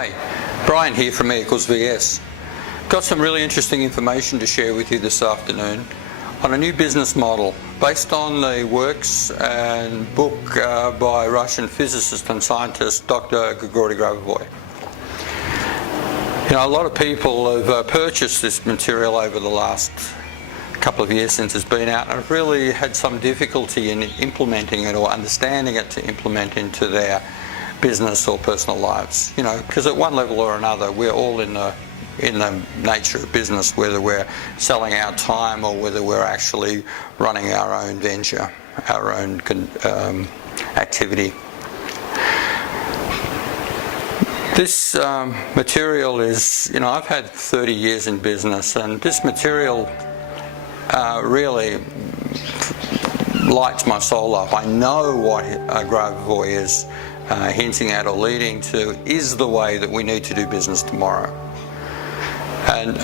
Hi, Brian here from E equals VS. Got some really interesting information to share with you this afternoon on a new business model based on the works and book by Russian physicist and scientist Dr. Grigory Grabovoi. You know, a lot of people have purchased this material over the last couple of years since it's been out, and have really had some difficulty in implementing it or understanding it to implement into their business or personal lives. You know, because at one level or another, we're all in the nature of business, whether we're selling our time or whether we're actually running our own venture, our own activity. This material is, you know, I've had 30 years in business, and this material really lights my soul up. I know what Grabovoi is hinting at or leading to is the way that we need to do business tomorrow. And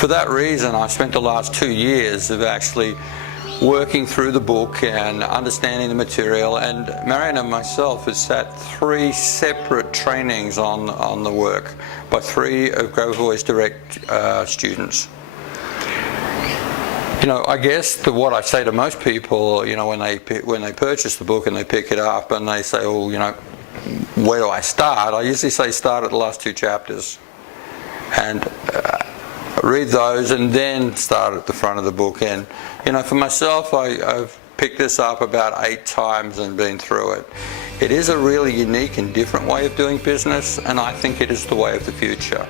for that reason, I've spent the last 2 years of actually working through the book and understanding the material, and Marion and myself have sat 3 separate trainings on the work by 3 of Grabovoi's direct students. You know, I guess what I say to most people, you know, when they purchase the book and they pick it up and they say, oh, you know, where do I start? I usually say start at the last 2 chapters and read those and then start at the front of the book. And, you know, for myself, I've picked this up about 8 times and been through it. It is a really unique and different way of doing business, and I think it is the way of the future.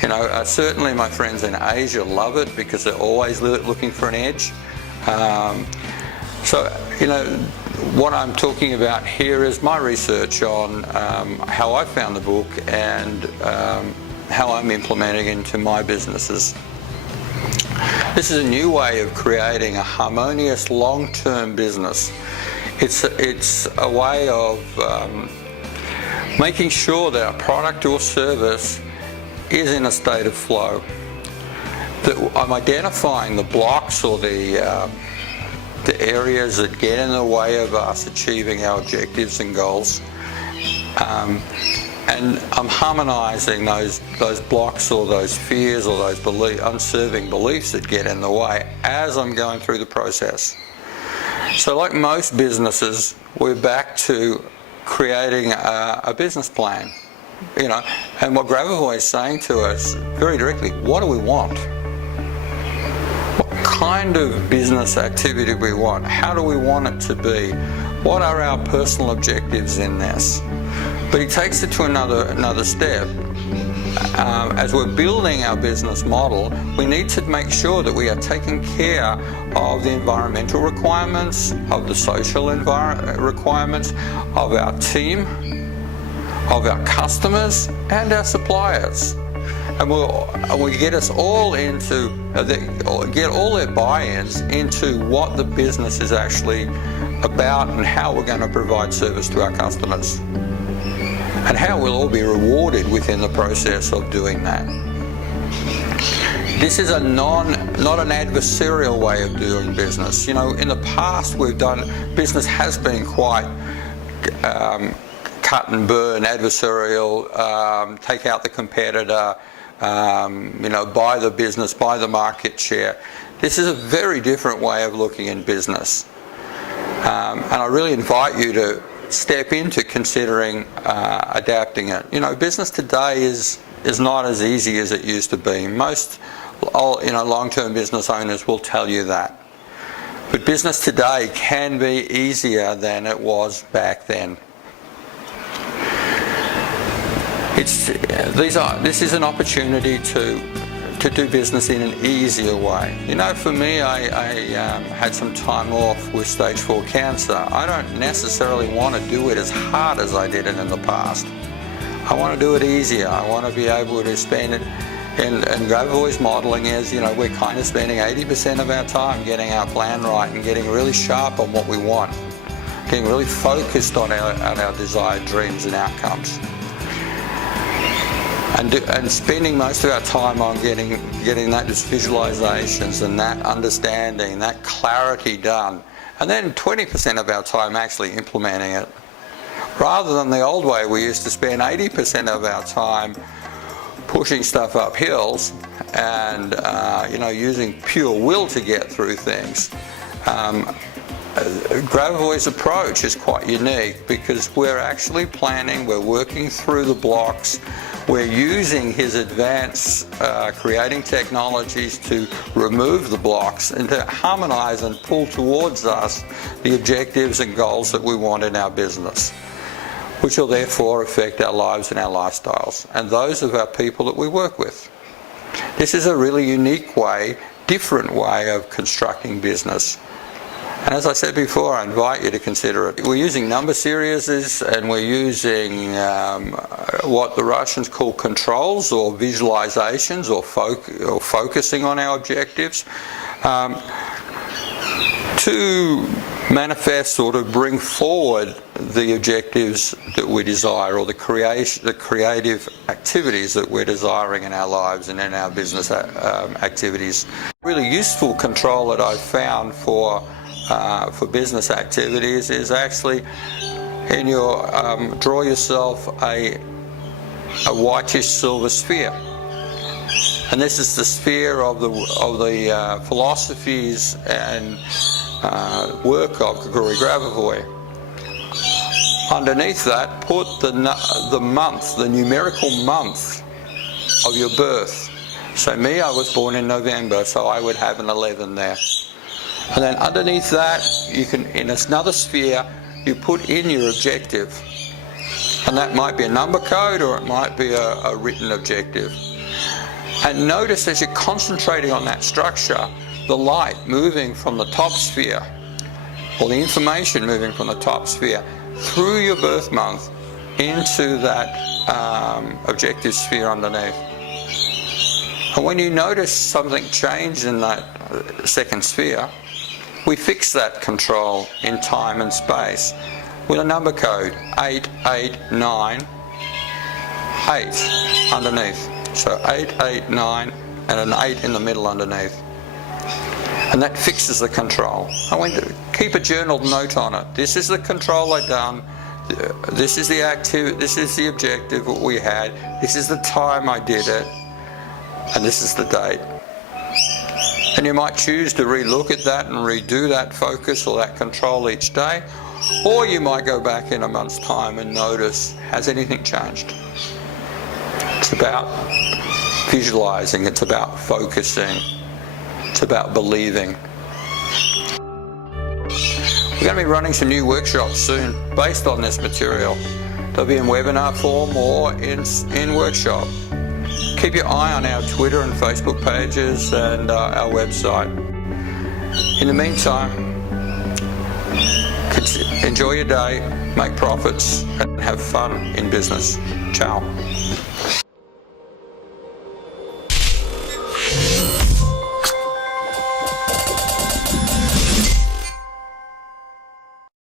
You know, certainly my friends in Asia love it because they're always looking for an edge. So, you know, what I'm talking about here is my research on how I found the book and how I'm implementing it into my businesses. This is a new way of creating a harmonious long-term business. It's a way of making sure that a product or service is in a state of flow. That I'm identifying the blocks or the areas that get in the way of us achieving our objectives and goals, and I'm harmonizing those blocks or those fears or those unserving beliefs that get in the way as I'm going through the process. So like most businesses, we're back to creating a business plan. You know, and what Grabovoi is saying to us very directly, what do we want? What kind of business activity do we want? How do we want it to be? What are our personal objectives in this? But he takes it to another step. As we're building our business model, we need to make sure that we are taking care of the environmental requirements, of the social requirements, of our team, of our customers and our suppliers, and we'll get us all into get all their buy-ins into what the business is actually about and how we're going to provide service to our customers, and how we'll all be rewarded within the process of doing that. This is not an adversarial way of doing business. You know, in the past business has been quite cut and burn, adversarial, take out the competitor, you know, buy the business, buy the market share. This is a very different way of looking in business. And I really invite you to step into considering adapting it. You know, business today is not as easy as it used to be. Most long-term business owners will tell you that. But business today can be easier than it was back then. This is an opportunity to do business in an easier way. You know, for me, I had some time off with stage 4 cancer. I don't necessarily want to do it as hard as I did it in the past. I want to do it easier. I want to be able to spend it, and Grabovoi's modeling is, you know, we're kind of spending 80% of our time getting our plan right and getting really sharp on what we want, getting really focused on our desired dreams and outcomes. And spending most of our time on getting those visualizations and that understanding, that clarity done, and then 20% of our time actually implementing it, Rather than the old way, we used to spend 80% of our time pushing stuff up hills and using pure will to get through things. Grabavoy's approach is quite unique because we're actually planning, we're working through the blocks, we're using his advanced creating technologies to remove the blocks and to harmonize and pull towards us the objectives and goals that we want in our business, which will therefore affect our lives and our lifestyles and those of our people that we work with. This is a really unique way, different way of constructing business. And as I said before, I invite you to consider it. We're using number series and we're using what the Russians call controls or visualizations or focusing on our objectives to manifest or to bring forward the objectives that we desire or the creative activities that we're desiring in our lives and in our business activities. Really useful control that I've found for business activities is actually in your draw yourself a whitish silver sphere, and this is the sphere of the philosophies and work of Grigori Grabovoi. Underneath that, put the month, the numerical month of your birth. So me, I was born in November, so I would have an 11 there. And then underneath that, you can, in another sphere, you put in your objective. And that might be a number code or it might be a written objective. And notice as you're concentrating on that structure, the light moving from the top sphere, or the information moving from the top sphere, through your birth month into that objective sphere underneath. And when you notice something change in that second sphere, we fix that control in time and space with a number code, 8898 underneath. So 889 and an 8 in the middle underneath. And that fixes the control. I want to keep a journaled note on it. This is the control I've done. This is the activity. This is the objective that we had. This is the time I did it. And this is the date. And you might choose to re-look at that and redo that focus or that control each day. Or you might go back in a month's time and notice, has anything changed? It's about visualizing. It's about focusing. It's about believing. We're going to be running some new workshops soon based on this material. They'll be in webinar form or in workshop. Keep your eye on our Twitter and Facebook pages and our website. In the meantime, enjoy your day, make profits, and have fun in business. Ciao.